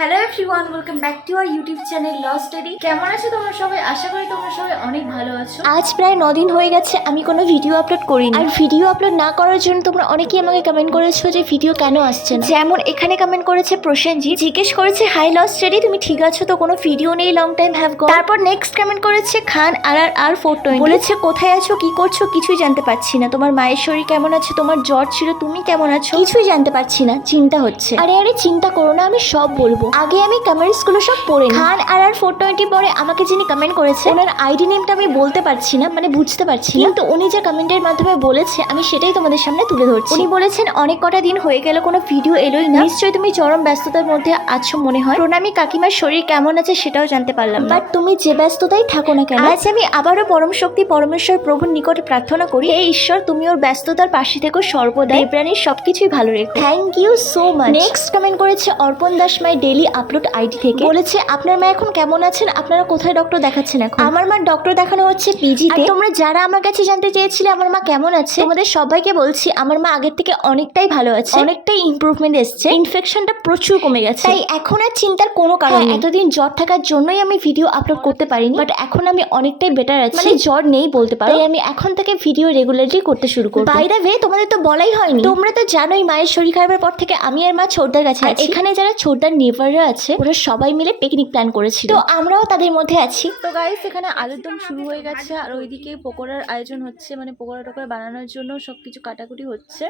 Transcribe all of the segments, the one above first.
Hello everyone, welcome back to our YouTube channel loss study. কেমন আছো তোমরা সবাই? আশা করি তোমরা সবাই অনেক ভালো আছো। আজ প্রায় 9 দিন হয়ে গেছে আমি কোনো ভিডিও আপলোড করিনি। আর ভিডিও আপলোড না করার জন্য তোমরা অনেকেই আমাকে কমেন্ট করেছো যে ভিডিও কেন আসছে না। যেমন এখানে কমেন্ট করেছে প্রসেনজি, জিজ্ঞেস করেছে হাই লস স্টাডি তুমি ঠিক আছো তো, কোনো ভিডিও নেই, লং টাইম হ্যাভ গন। তারপর নেক্সট কমেন্ট করেছে খান আর 420, বলেছে কোথায় আছো, কি করছো, কিছুই জানতে পারছি না। তোমার মায়ের শরীর কেমন আছে, তোমার জ্বর ছিল, তুমি কেমন আছো, কিছুই জানতে পারছি না, চিন্তা হচ্ছে। আরে চিন্তা করো না, আমি সব বলবো। আগে আমি কমেন্টস গুলো সব পড়ে খান আর 420 পরে আমাকে যিনি কমেন্ট করেছে ওনার আইডি নেমটা আমি বলতে পারছি না, মানে বুঝতে পারছি না, কিন্তু উনি যে কমেন্টের মাধ্যমে বলেছে আমি সেটাই তোমাদের সামনে তুলে ধরছি। উনি বলেছেন অনেক কটা দিন হয়ে গেল কোনো ভিডিও এলোই না, নিশ্চয়ই তুমি চরম ব্যস্ততার মধ্যে আছো মনে হয়। প্রণামী কাকিমার শরীর কেমন আছে সেটাও জানতে পারলাম, বাট তুমি যে ব্যস্ততাই থাকো না কেন, আজ আমি আবারও পরম শক্তি পরমেশ্বর প্রভুর নিকটে প্রার্থনা করি, হে ঈশ্বর তুমি ওর ব্যস্ততার পাশে থেকো সর্বদা, প্রাণীর সবকিছুই ভালো রেখো। Thank you so much. Next comment করেছে Arpan Das my daily upload ID থেকে, বলেছে আপনার মা এখন কেমন আছেন, আপনারা কোথায় ডক্টর দেখাচ্ছেন এখন? আমার মা ডক্টর দেখানো হচ্ছে পিজিতে। তোমরা যারা আমার কাছে জানতে চেয়েছিলে আমার মা কেমন আছে, তোমাদের সবাইকে বলছি আমার মা আগের থেকে অনেকটাই ভালো আছে, অনেকটাই ইমপ্রুভমেন্ট এসছে, ইনফেকশনটা প্রচুর কমে গেছে, তাই এখন আর চিন্তার কোনো কারণ নেই। এতদিন জ্বর থাকার জন্যই আমি ভিডিও আপলোড করতে পারিনি, বাট এখন আমি অনেকটাই বেটার আছি, মানে জ্বর নেই বলতে পারো, তাই আমি এখন থেকে ভিডিও রেগুলারলি করতে শুরু করব। বাই দ্য ওয়ে তোমাদের তো বলাই হয়নি, তোমরা তো জানোই মায়ের শরীর খারাপের পর থেকে আমি আর মা ছোটদার কাছে আছি। এখানে যারা ছোটদার নেভাররা আছে ওরা সবাই মিলে পিকনিক প্ল্যান করেছিল, তো আমরাও তাদের মধ্যে আছি। তো গাইস এখানে আলুর দম শুরু হয়ে গেছে আর ওইদিকে পকোড়ার আয়োজন হচ্ছে, মানে পকোড়া টকোড়া বানানোর জন্য সবকিছু কাটাকুটি হচ্ছে,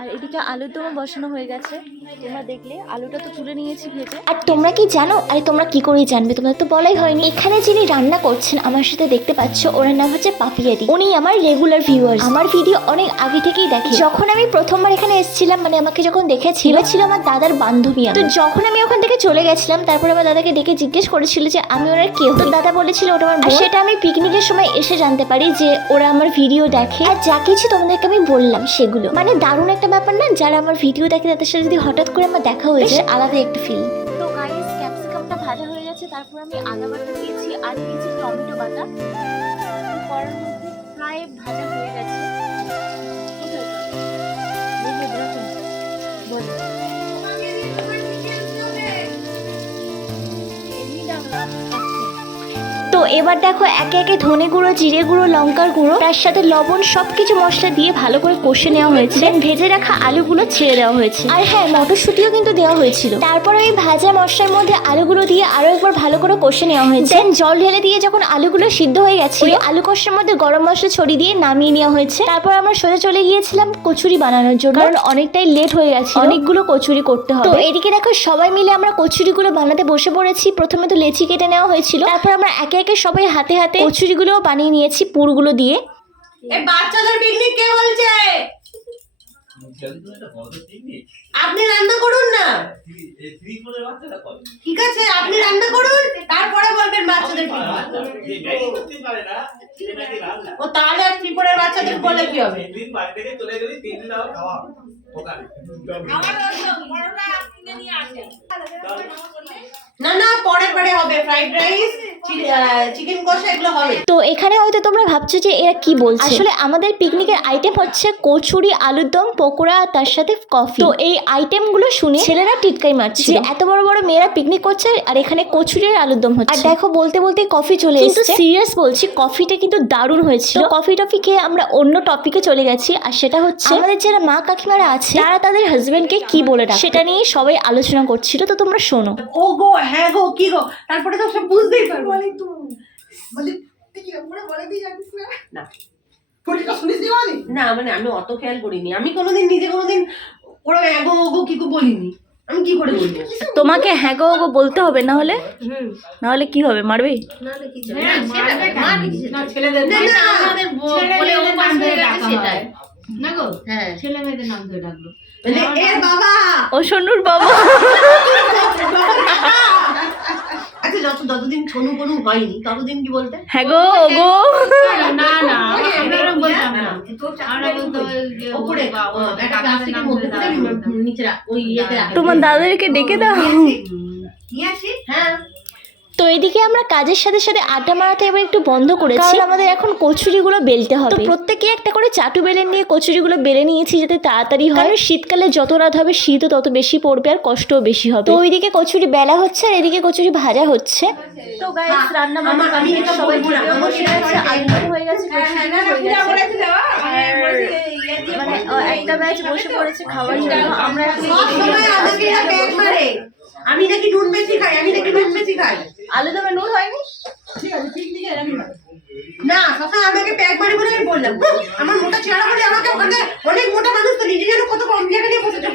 আর এদিকে আলুর দমও বসানো হয়ে গেছে। তোমরা দেখলে আলুটা তো তুলে নিয়েছি ভেজে। আর তোমরা কি জানো, আরে তোমরা কি করে জানবে, তোমাদের তো বলাই হয়নি। এখানে যিনি রান্না করছেন আমার সাথে দেখতে পাচ্ছ, ওনার নাম হচ্ছে পাপিয়াদি, উনি আমার রেগুলার ভিউয়ার্স, আমার ভিডিও অনেক আগে থেকেই দেখে। যখন আমি প্রথমবার এখানে এসেছিলাম, মানে আমাকে যখন দেখেছিল ছিল আমার দাদার বান্ধবী, তো যখন আমি ওখান থেকে চলে গেছিলাম তারপর আমার দাদাকে ডেকে জিজ্ঞেস করেছিল যে আমি ওনার কেউ, তো দাদা বলেছিল ওটা আমার বোন। সেটা আমি পিকনিকের সময় এসে জানতে পারি যে ওরা আমার ভিডিও দেখে, আর যা কিছু তোমাদেরকে আমি বললাম সেগুলো, মানে দারুণ একটা ব্যাপার না, যারা আমার ভিডিও দেখে তাদের সাথে যদি হঠাৎ করে আমার দেখা হয়ে যায় আলাদা একটা ফিল। তো গাইস ক্যাপসিকামটা ভাজা হয়ে গেছে, তারপর আমি আদা বাটা দিয়েছি আর দিয়েছি টমেটো বাটা, করার মধ্যে প্রায় ভাজা হয়ে গেছে। তো এবার দেখো একে একে ধনে গুঁড়ো, জিরে গুঁড়ো, লঙ্কার গুঁড়ো, তার সাথে লবণ সবকিছু মশলা দিয়ে ভালো করে কষে নেওয়া হয়েছে, দেন ভেজে রাখা আলুগুলো ছেড়ে দেওয়া হয়েছে, আর হ্যাঁ মটরশুঁটিও কিন্তু দেওয়া হয়েছিল। তারপর ওই ভাজা মশলার মধ্যে আলুগুলো দিয়ে আরো একবার ভালো করে কষে নেওয়া হয়েছে, দেন জল ঢেলে দিয়ে যখন আলুগুলো সিদ্ধ হয়ে গেছে ওই আলু কষার মধ্যে গরম মশলা ছড়িয়ে দিয়ে নামিয়ে নেওয়া হয়েছে। তারপর আমরা সোজা চলে গিয়েছিলাম কচুরি বানানোর জন্য, কারণ অনেকটাই লেট হয়ে গেছে, অনেকগুলো কচুরি করতে হবে। তো এদিকে দেখো সবাই মিলে আমরা কচুরিগুলো বানাতে বসে পড়েছি। প্রথমে তো লেচি কেটে নেওয়া হয়েছিল, তারপর আমরা একে একে সবাই হাতে হাতে কচুরিগুলো বানিয়ে নিয়েছি পুরগুলো দিয়ে। এই বাচ্চাদের পিকনিক কে বলছে? আপনি রান্না করুন না, ঠিক আছে আপনি রান্না করুন, তারপরে বলবেন বাচ্চাদের ও, তাহলে আর ত্রিপুরের বাচ্চাদের বলে কি হবে? না না পরের বারে হবে, ফ্রাইড রাইস, চিকেন কষা এগুলো হবে। তো এখানে হয়তো তোমরা ভাবছো যে এরা কি বলছে, আসলে আমাদের পিকনিকের আইটেম হচ্ছে কচুরি, আলুর দম, পকোড়া আর তার সাথে কফি। তো এই আইটেমগুলো শুনে ছেলেরা টিটকাই মারছে যে এত বড় বড় মেয়েরা পিকনিক করছে আর এখানে কচুরি আর আলুর দম হচ্ছে। আর দেখো বলতে বলতে কফি চলে এসেছে, কিন্তু সিরিয়াস বলছি কফিটা কিন্তু দারুণ হয়েছিল। কফি টফি খেয়ে আমরা অন্য টপিকে চলে গেছি, আর সেটা হচ্ছে আমাদের যারা মা কাকিমারা আছে তারা তাদের হাজবেন্ডকে কি বলে ডাকে, সেটা নিয়ে সবাই আলোচনা করছিল, তো তোমরা শোনো। ও গো, হ্যাঁ গো, কি গো, তারপরে তো সব বুঝতেই পারবো। না না মানে আমি অত খেয়াল করিনি, আমি কোনোদিন নিজে কোনোদিন ওরা এগো ওগো কি গো বলিনি, আমি কি করে বলবো? তোমাকে হ্যাঁ গো গো বলতে হবে, না হলে কি হবে, মারবে? ও সোনুর বাবা। আচ্ছা যতদিন সোনু কোনো হয়নি ততদিন কি বলতে হ্যাঁ গো গো। না না আমরা বলতাম না, আমরা বলতো ওপরে একটা প্লাস্টিকের মধ্যে নিচে ওই ইয়েতে তোমার দাদাদেরকে ডেকে দাও। নিয়ে আসি। হ্যাঁ তো এদিকে আমরা কাজের সাথে সাথে আড্ডা মারাতে এবার একটু বন্ধ করেছি, কারণ আমাদের এখন কচুরিগুলো বেলতে হবে। তো প্রত্যেকে একটা করে চাটু বেলে নিয়ে কচুরিগুলো বেলে নিয়েছি যাতে তাড়াতাড়ি হয়। কারণ শীতকালে যত রাত হবে শীতও তত বেশি পড়বে আর কষ্টও বেশি হবে। তো ওইদিকে কচুরি বেলা হচ্ছে আর এদিকে কচুরি ভাজা হচ্ছে। তো গাইস রান্না বান্না কমপ্লিট, সবাই খেতে বসে গেছে, আলু হয়ে গেছে, মানে একটা ব্যাচ বসে পড়েছে খাওয়ার জন্য। আমরা আমি নাকি নুন বেশি খাই, আলু দমে নুন হয়নি। না সকাল আমাকে প্যাক মারি বলে আমি বললাম আমার মোটা চেহারা বলে আমাকে ওখানে অনেক মোটা মানুষ তো নিজে যেন কত কম জায়গা নিয়ে বসেছে।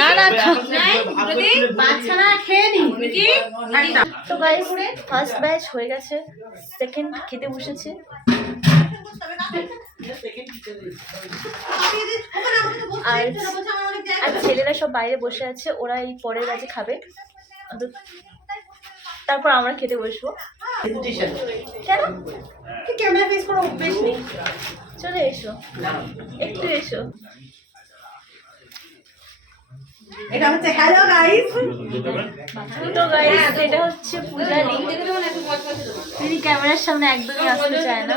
না না তো গাইস ফার্স্ট ব্যাচ হয়ে গেছে, সেকেন্ড খেতে বসেছে। আর ছেলেরা সব বাইরে বসে আছে, ওরা এই পরের ব্যাচে খাবে, তারপর আমরা খেতে বসবো। কেন ক্যামেরা ফেস করা অভ্যেস নেই। চলে এসো, একটু এসো। এটা হচ্ছে হ্যালো গাইস। তো গাইস এটা হচ্ছে পূজারি, তিনি ক্যামেরার সামনে একদমই আসতে চায় না,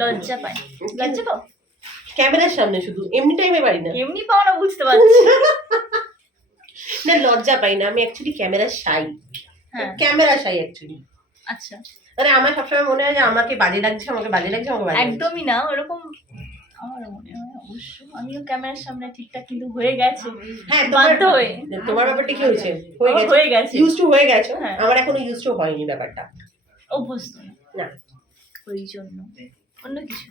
লজ্জা পায়। লজ্জা পাও? ক্যামেরার সামনে শুধু, এমনি টাইমে পারি না। এমনি পাও না বুঝতে পারছি। না লজ্জা পাই না, আমি অ্যাকচুয়ালি ক্যামেরা শাই। হ্যাঁ ক্যামেরা শাই অ্যাকচুয়ালি। আচ্ছা, মানে আমার সবসময় মনে হয় যে আমাকে বাজে লাগছে, আমাকে বাজে লাগছে। একদমই না ওরকম, আমার মনে হয় অবশ্য আমিও ক্যামেরার সামনে ঠিকঠাক কিন্তু হয়ে গেছে। হ্যাঁ বাধ্য হয়ে। তোমার ব্যাপারটা কি হয়েছে? হয়ে গেছে, ইউজ টু হয়ে গেছে। হ্যাঁ। আমার এখনো ইউজ টু হয়নি ব্যাপারটা। অভ্যস্ত না ওই জন্য, অন্য কিছু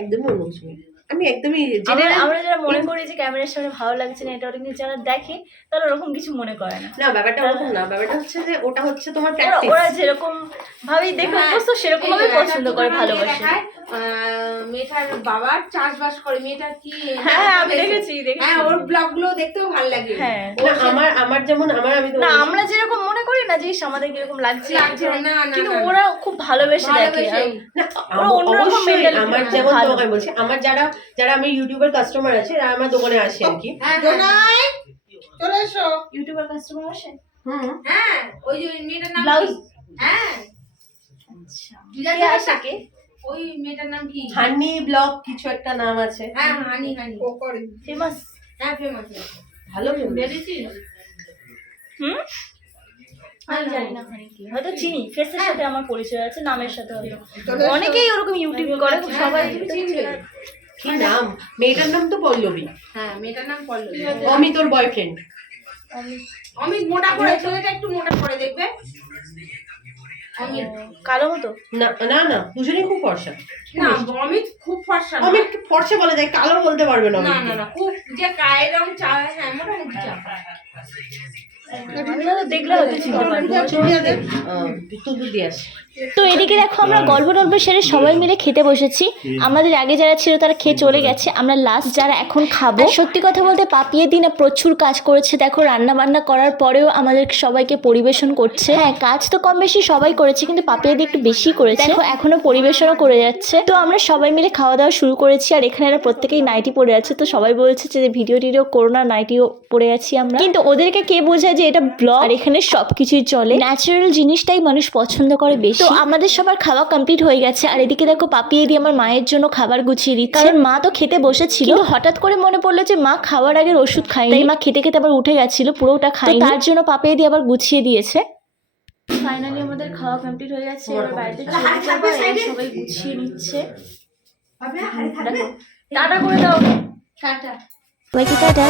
একদমই অন্য কিছু। আমি একদমই আমরা যারা মনে করি যে ক্যামেরার সামনে ভালো লাগছে না, এটা ওটা কিন্তু যারা দেখে তারা ওরকম কিছু মনে করে না। না ব্যাপারটা ওরকম না, ব্যাপারটা হচ্ছে যে ওটা হচ্ছে তোমার প্র্যাকটিস। ওরা যেরকম ভাবেই দেখে অভ্যস্ত সেরকম ভাবে পছন্দ করে, ভালোবাসে। মেয়েটার বাবা চাষবাস করে, মেয়েটা কি হ্যাঁ আমি দেখেছি। হ্যাঁ ওর ব্লগ গুলো দেখতেও ভালো লাগে। হ্যাঁ আমার যেমন আমি না আমরা যেরকম মনে করি না যে আমাদের কিরকম লাগছে, না কিন্তু ওরা খুব ভালোবেসে দেখে। না ওরা অন্যরকম মেন্টালিটি। আমার যেমন তোমাকে বলছি, আমার যারা আমি ইউটিউবার কাস্টমার আছে, যারা আমার দোকানে আসে আর কি। চলে এসো। ইউটিউবার কাস্টমার আসে। হ্যাঁ ওই যে মেয়েটার নাম ব্লাউজ। হ্যাঁ আচ্ছা কে আসে কে? ওই মেয়েটার নাম কি? হানি ব্লগ কিছু একটা নাম আছে। হ্যাঁ হানি ও করে ফেমাস। হ্যাঁ ফেমাস। ভালো বেরিয়েছিস? আমি জানি না ওখানে কি, হয়তো চিনি, ফেসের সাথে আমার পরিচয় আছে, নামের সাথে হয়তো। অনেকেই ওরকম ইউটিউব করে, সবাই চিনবে। কি নাম? মেয়েটার নাম তো পল্লবী। হ্যাঁ মেয়েটার নাম পল্লবী। অমিত ওর বয়ফ্রেন্ড। অমিত মোটা করে, ছেলেটা একটু মোটা করে দেখবে। অমিত কালো মতো? না না না, দুজনেই খুব ফর্সা। না অমিত খুব ফর্সা না। অমিত ফর্সা বলা যায়, কালো বলতে পারবে না। না না না খুব যে গায়ের রং চা, হ্যাঁ মোটামুটি চা। আমি তো দেখলে হয়তো চিনতে পারবো। তো এদিকে দেখো আমরা গল্প টল্প সেরে সবাই মিলে খেতে বসেছি। আমাদের আগে যারা ছিল তারা খেয়ে চলে গেছে, আমরা লাস্ট যারা এখন খাবো। সত্যি কথা বলতে পাপিয়ে দিনা প্রচুর কাজ করেছে, দেখো রান্না বান্না করার পরেও আমাদের সবাইকে পরিবেশন করছে। হ্যাঁ কাজ তো কম বেশি সবাই করেছে, কিন্তু পাপিয়ে দিয়ে একটু বেশি করেছে, দেখো এখনো পরিবেশনও করে যাচ্ছে। তো আমরা সবাই মিলে খাওয়া দাওয়া শুরু করেছি, আর এখানে এরা প্রত্যেকেই নাইটি পরে আছে। তো সবাই বলছে যে ভিডিও টিডিও করো না, নাইটিও পরে আছি আমরা, কিন্তু ওদেরকে কে বোঝায় যে এটা ব্লগ আর এখানে সবকিছুই চলে। ন্যাচারাল জিনিসটাই মানুষ পছন্দ করে বেশি। তো আমাদের সবার খাওয়া কমপ্লিট হয়ে গেছে, আর এদিকে দেখো পাপিয়ে দিয়ে আমার মায়ের জন্য খাবার গুছিয়ে দিচ্ছে, কারণ মা তো খেতে বসেছিল, হঠাৎ করে মনে পড়লো যে মা খাওয়ার আগের ওষুধ খায়নি, তাই মা খেতে খেতে আবার উঠে গেছিল, পুরোটা খায়নি, তার জন্য পাপিয়ে দিয়ে আবার গুছিয়ে দিয়েছে। ফাইনালি আমাদের খাওয়া কমপ্লিট হয়ে গেছে, এবার বাড়িতে চলে যাবো। সবাই গুছিয়ে নিচ্ছে। টাটা করে দাও। টাটা। সবাইকে টাটা।